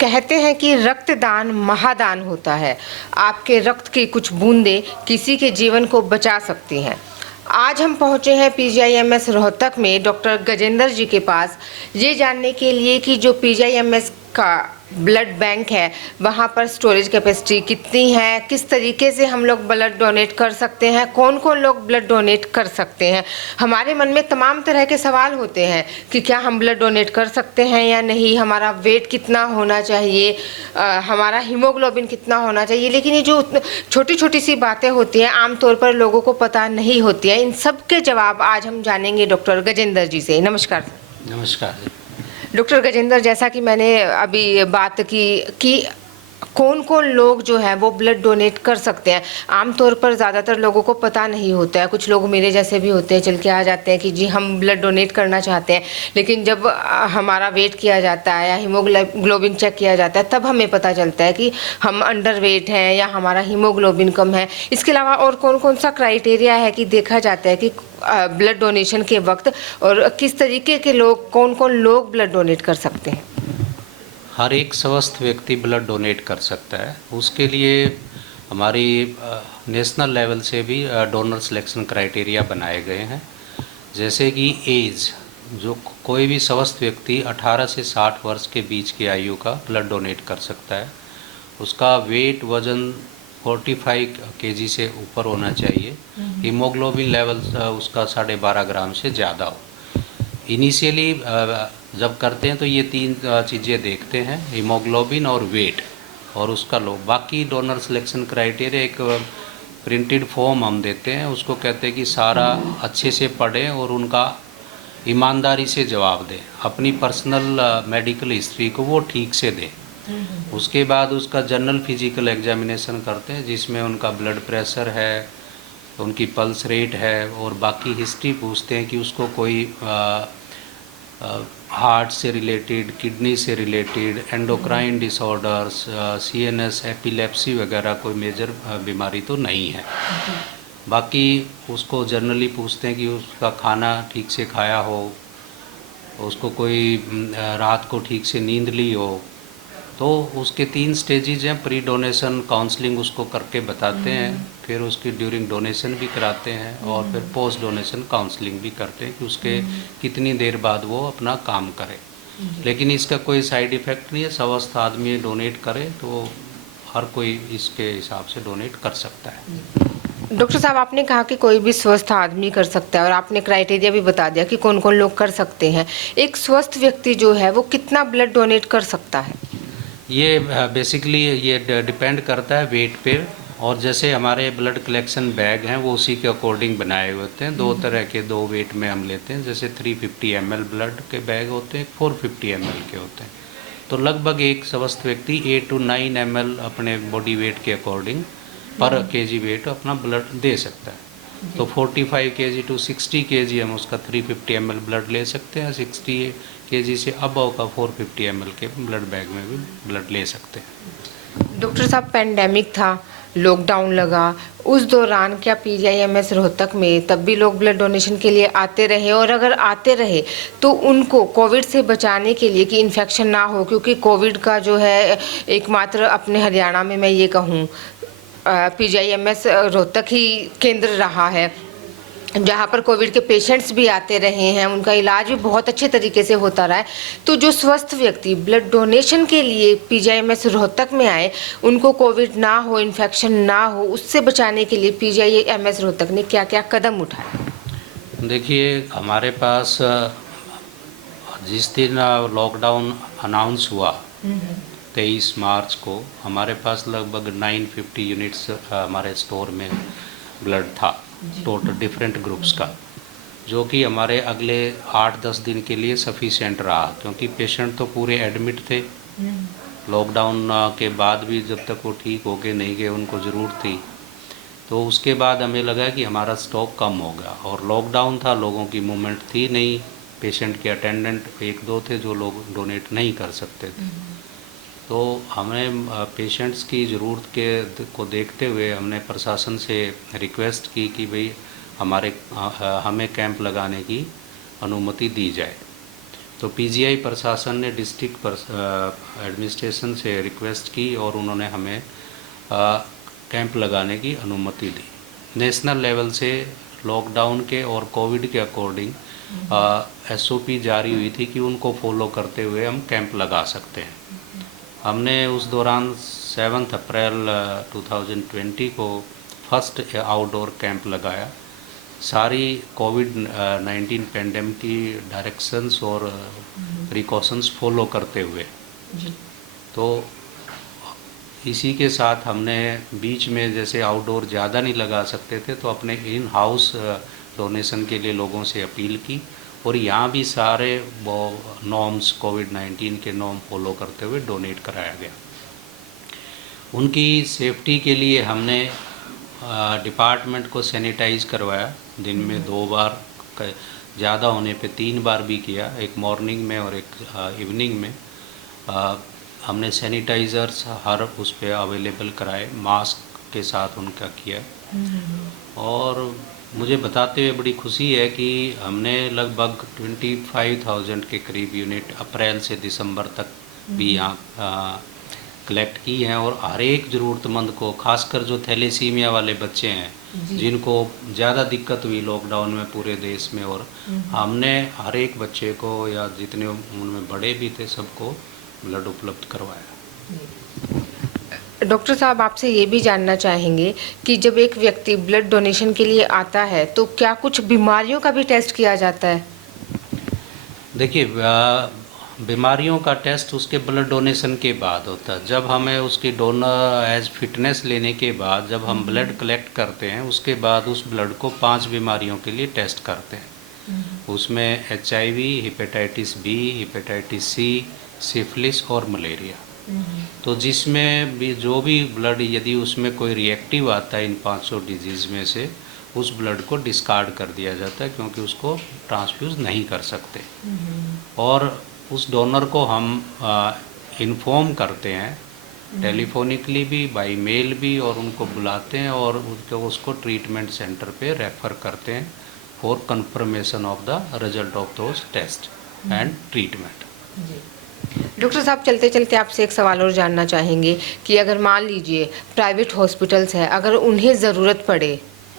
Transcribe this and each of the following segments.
कहते हैं कि रक्तदान महादान होता है। आपके रक्त की कुछ बूंदें किसी के जीवन को बचा सकती हैं। आज हम पहुंचे हैं पीजीआईएमएस रोहतक में डॉक्टर गजेंद्र जी के पास, ये जानने के लिए कि जो पीजीआईएमएस का ब्लड बैंक है वहाँ पर स्टोरेज कैपेसिटी कितनी है, किस तरीके से हम लोग ब्लड डोनेट कर सकते हैं, कौन कौन लोग ब्लड डोनेट कर सकते हैं। हमारे मन में तमाम तरह के सवाल होते हैं कि क्या हम ब्लड डोनेट कर सकते हैं या नहीं, हमारा वेट कितना होना चाहिए, हमारा हीमोग्लोबिन कितना होना चाहिए। लेकिन ये जो छोटी छोटी सी बातें होती हैं आमतौर पर लोगों को पता नहीं होती हैं। इन सब के जवाब आज हम जानेंगे डॉक्टर गजेंद्र जी से। नमस्कार। नमस्कार। डॉक्टर गजेंद्र, जैसा कि मैंने अभी बात की कि कौन कौन लोग जो है वो ब्लड डोनेट कर सकते हैं, आमतौर पर ज़्यादातर लोगों को पता नहीं होता है। कुछ लोग मेरे जैसे भी होते हैं, चल के आ जाते हैं कि जी हम ब्लड डोनेट करना चाहते हैं, लेकिन जब हमारा वेट किया जाता है या हीमोग्लोबिन चेक किया जाता है तब हमें पता चलता है कि हम अंडर वेट हैं या हमारा हीमोग्लोबिन कम है। इसके अलावा और कौन कौन सा क्राइटेरिया है कि देखा जाता है कि ब्लड डोनेशन के वक्त, और किस तरीके के लोग, कौन कौन लोग ब्लड डोनेट कर सकते हैं? हर एक स्वस्थ व्यक्ति ब्लड डोनेट कर सकता है। उसके लिए हमारी नेशनल लेवल से भी डोनर सिलेक्शन क्राइटेरिया बनाए गए हैं। जैसे कि एज, जो कोई भी स्वस्थ व्यक्ति 18 से 60 वर्ष के बीच की आयु का ब्लड डोनेट कर सकता है। उसका वेट, वज़न 45 केजी से ऊपर होना चाहिए। हीमोग्लोबिन लेवल उसका 12.5 ग्राम से ज़्यादा हो। इनिशियली जब करते हैं तो ये तीन चीज़ें देखते हैं, हीमोग्लोबिन और वेट और उसका लो। बाकी डोनर सिलेक्शन क्राइटेरिया एक प्रिंटेड फॉर्म हम देते हैं, उसको कहते हैं कि सारा अच्छे से पढ़ें और उनका ईमानदारी से जवाब दें, अपनी पर्सनल मेडिकल हिस्ट्री को वो ठीक से दें। उसके बाद उसका जनरल फिजिकल एग्जामिनेशन करते हैं, जिसमें उनका ब्लड प्रेशर है, उनकी पल्स रेट है और बाकी हिस्ट्री पूछते हैं कि उसको कोई हार्ट से रिलेटेड, किडनी से related, endocrine disorders, CNS, epilepsy वगैरह कोई मेजर बीमारी तो नहीं है। बाकी उसको जनरली पूछते हैं कि उसका खाना ठीक से खाया हो, उसको कोई रात को ठीक से नींद ली हो। तो उसके 3 स्टेजेज हैं। प्री डोनेशन काउंसलिंग उसको करके बताते हैं, फिर उसकी ड्यूरिंग डोनेशन भी कराते हैं और फिर पोस्ट डोनेशन काउंसलिंग भी करते हैं कि उसके कितनी देर बाद वो अपना काम करे। लेकिन इसका कोई साइड इफ़ेक्ट नहीं है। स्वस्थ आदमी डोनेट करे तो हर कोई इसके हिसाब से डोनेट कर सकता है। डॉक्टर साहब, आपने कहा कि कोई भी स्वस्थ आदमी कर सकता है और आपने क्राइटेरिया भी बता दिया कि कौन कौन लोग कर सकते हैं। एक स्वस्थ व्यक्ति जो है वो कितना ब्लड डोनेट कर सकता है? ये बेसिकली ये डिपेंड करता है वेट पे। और जैसे हमारे ब्लड कलेक्शन बैग हैं वो उसी के अकॉर्डिंग बनाए हुए होते हैं। 2 तरह के 2 वेट में हम लेते हैं। जैसे 350 ml ब्लड के बैग होते हैं, 450 ml के होते हैं। तो लगभग एक स्वस्थ व्यक्ति 8 to 9 ml अपने बॉडी वेट के अकॉर्डिंग पर केजी वेट अपना ब्लड दे सकता है। तो 45 kg to 60 kg हम उसका 350 ml ब्लड ले सकते हैं। 60 kg से अबव का 450 ml के ब्लड बैग में भी ब्लड ले सकते हैं। डॉक्टर साहब, पेंडेमिक था, लॉकडाउन लगा, उस दौरान क्या पीजीआईएमएस रोहतक में तब भी लोग ब्लड डोनेशन के लिए आते रहे? और अगर आते रहे तो उनको कोविड से बचाने के लिए कि इन्फेक्शन ना हो, क्योंकि कोविड का जो है एकमात्र अपने हरियाणा में मैं ये कहूँ पीजीआईएमएस रोहतक ही केंद्र रहा है जहाँ पर कोविड के पेशेंट्स भी आते रहे हैं, उनका इलाज भी बहुत अच्छे तरीके से होता रहा है। तो जो स्वस्थ व्यक्ति ब्लड डोनेशन के लिए पीजीआईएमएस रोहतक में आए, उनको कोविड ना हो, इन्फेक्शन ना हो, उससे बचाने के लिए पीजीआईएमएस रोहतक ने क्या क्या कदम उठाए? देखिए, हमारे पास जिस दिन लॉकडाउन अनाउंस हुआ 23 मार्च को, हमारे पास लगभग 950 यूनिट्स हमारे स्टोर में ब्लड था, टोटल डिफरेंट ग्रुप्स का, जो कि हमारे अगले 8-10 दिन के लिए सफिशिएंट रहा, क्योंकि पेशेंट तो पूरे एडमिट थे। लॉकडाउन के बाद भी जब तक वो ठीक हो गए नहीं गए, उनको ज़रूरत थी। तो उसके बाद हमें लगा कि हमारा स्टॉक कम होगा। और लॉकडाउन था, लोगों की मूवमेंट थी नहीं, पेशेंट के अटेंडेंट 1-2 थे जो लोग डोनेट नहीं कर सकते थे। तो हमें पेशेंट्स की ज़रूरत को देखते हुए हमने प्रशासन से रिक्वेस्ट की कि भाई हमें कैंप लगाने की अनुमति दी जाए। तो पीजीआई प्रशासन ने डिस्ट्रिक्ट एडमिनिस्ट्रेशन से रिक्वेस्ट की और उन्होंने हमें कैंप लगाने की अनुमति दी। नेशनल लेवल से लॉकडाउन के और कोविड के अकॉर्डिंग एसओपी जारी हुई थी कि उनको फॉलो करते हुए हम कैंप लगा सकते हैं। हमने उस दौरान 7 अप्रैल 2020 को फर्स्ट आउटडोर कैंप लगाया। सारी कोविड-19 पेंडेमिक की डायरेक्शंस और प्रिकॉशंस फॉलो करते हुए तो इसी के साथ हमने बीच में जैसे आउटडोर ज़्यादा नहीं लगा सकते थे तो अपने इन हाउस डोनेशन के लिए लोगों से अपील की और यहाँ भी सारे वो नॉर्म्स कोविड-19 के नॉर्म फॉलो करते हुए डोनेट कराया गया। उनकी सेफ्टी के लिए हमने डिपार्टमेंट को सैनिटाइज करवाया, दिन में 2 बार, ज़्यादा होने पे 3 बार भी किया, एक मॉर्निंग में और एक इवनिंग में। हमने सैनिटाइज़र्स हर उस पे अवेलेबल कराए, मास्क के साथ उनका किया। और मुझे बताते हुए बड़ी खुशी है कि हमने लगभग 25,000 के करीब यूनिट अप्रैल से दिसंबर तक भी यहाँ कलेक्ट की हैं और हर एक ज़रूरतमंद को, खासकर जो थैलेसीमिया वाले बच्चे हैं जिनको ज़्यादा दिक्कत हुई लॉकडाउन में पूरे देश में, और हमने हर एक बच्चे को या जितने उनमें बड़े भी थे सबको ब्लड उपलब्ध करवाया। डॉक्टर साहब, आपसे ये भी जानना चाहेंगे कि जब एक व्यक्ति ब्लड डोनेशन के लिए आता है तो क्या कुछ बीमारियों का भी टेस्ट किया जाता है? देखिए, बीमारियों का टेस्ट उसके ब्लड डोनेशन के बाद होता है। जब हमें उसकी डोनर एज फिटनेस लेने के बाद जब हम ब्लड कलेक्ट करते हैं उसके बाद उस ब्लड को 5 बीमारियों के लिए टेस्ट करते हैं। उसमें HIV, hepatitis B, hepatitis C, syphilis और मलेरिया। तो जिसमें भी जो भी ब्लड यदि उसमें कोई रिएक्टिव आता है इन 500 डिजीज़ में से, उस ब्लड को डिस्कार्ड कर दिया जाता है क्योंकि उसको ट्रांसफ्यूज़ नहीं कर सकते। और उस डोनर को हम इन्फॉर्म करते हैं टेलीफोनिकली भी, बाई मेल भी, और उनको बुलाते हैं और उसको ट्रीटमेंट सेंटर पे रेफ़र करते हैं for confirmation of the result of those test and treatment. Doctor साहब, चलते चलते आपसे एक सवाल और जानना चाहेंगे कि अगर मान लीजिए प्राइवेट हॉस्पिटल्स हैं, अगर उन्हें ज़रूरत पड़े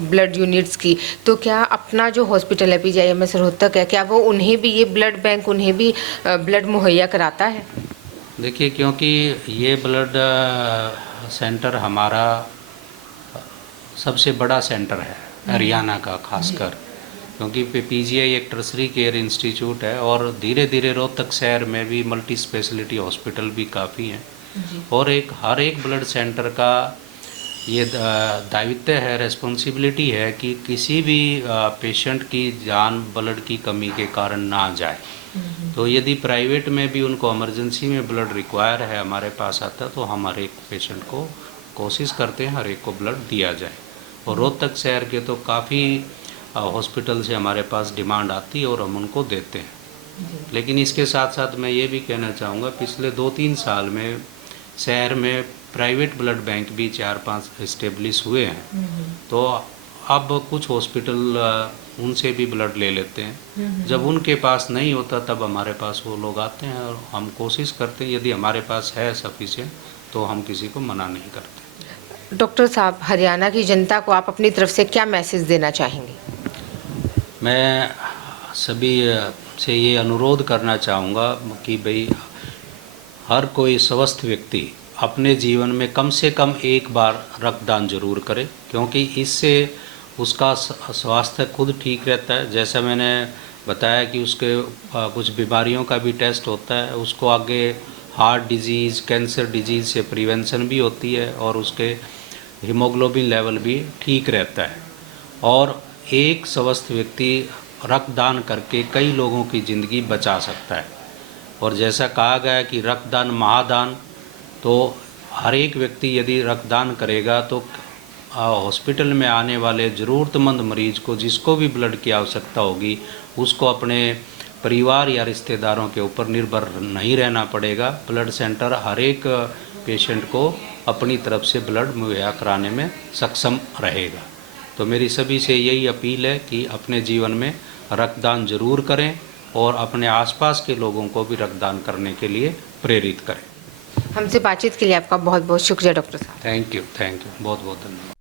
ब्लड यूनिट्स की, तो क्या अपना जो हॉस्पिटल है PGIMS रोहतक है, क्या वो उन्हें भी ये ब्लड बैंक उन्हें भी ब्लड मुहैया कराता है? देखिए, क्योंकि ये ब्लड सेंटर हमारा सबसे बड़ा सेंटर है हरियाणा का, खासकर क्योंकि PGI एक टर्सरी केयर इंस्टीट्यूट है और धीरे धीरे रोहतक शहर में भी मल्टी स्पेशलिटी हॉस्पिटल भी काफ़ी हैं और हर एक ब्लड सेंटर का ये दायित्व है, रेस्पॉन्सिबिलिटी है कि किसी भी पेशेंट की जान ब्लड की कमी के कारण ना जाए। तो यदि प्राइवेट में भी उनको इमरजेंसी में ब्लड रिक्वायर है, हमारे पास आता है, तो हम हर एक पेशेंट को कोशिश करते हैं हर एक को ब्लड दिया जाए। और रोहतक शहर के तो काफ़ी हॉस्पिटल से हमारे पास डिमांड आती है और हम उनको देते हैं। लेकिन इसके साथ साथ मैं ये भी कहना चाहूँगा, पिछले 2-3 साल में शहर में प्राइवेट ब्लड बैंक भी 4-5 इस्टेब्लिश हुए हैं। तो अब कुछ हॉस्पिटल उनसे भी ब्लड ले लेते हैं। जब उनके पास नहीं होता तब हमारे पास वो लोग आते हैं और हम कोशिश करते हैं, यदि हमारे पास है सफिशिएंट तो हम किसी को मना नहीं करते। डॉक्टर साहब, हरियाणा की जनता को आप अपनी तरफ से क्या मैसेज देना चाहेंगे? मैं सभी से ये अनुरोध करना चाहूँगा कि भाई हर कोई स्वस्थ व्यक्ति अपने जीवन में कम से कम एक बार रक्तदान जरूर करे, क्योंकि इससे उसका स्वास्थ्य खुद ठीक रहता है। जैसा मैंने बताया कि उसके कुछ बीमारियों का भी टेस्ट होता है, उसको आगे हार्ट डिजीज़, कैंसर डिजीज़ से प्रिवेंशन भी होती है और उसके हीमोग्लोबिन लेवल भी ठीक रहता है। और एक स्वस्थ व्यक्ति रक्तदान करके कई लोगों की ज़िंदगी बचा सकता है। और जैसा कहा गया है कि रक्तदान महादान, तो हर एक व्यक्ति यदि रक्तदान करेगा तो हॉस्पिटल में आने वाले ज़रूरतमंद मरीज को, जिसको भी ब्लड की आवश्यकता होगी, उसको अपने परिवार या रिश्तेदारों के ऊपर निर्भर नहीं रहना पड़ेगा। ब्लड सेंटर हर एक पेशेंट को अपनी तरफ से ब्लड मुहैया कराने में सक्षम रहेगा। तो मेरी सभी से यही अपील है कि अपने जीवन में रक्तदान जरूर करें, और अपने आसपास के लोगों को भी रक्तदान करने के लिए प्रेरित करें। हमसे बातचीत के लिए आपका बहुत बहुत शुक्रिया डॉक्टर साहब। थैंक यू बहुत बहुत धन्यवाद।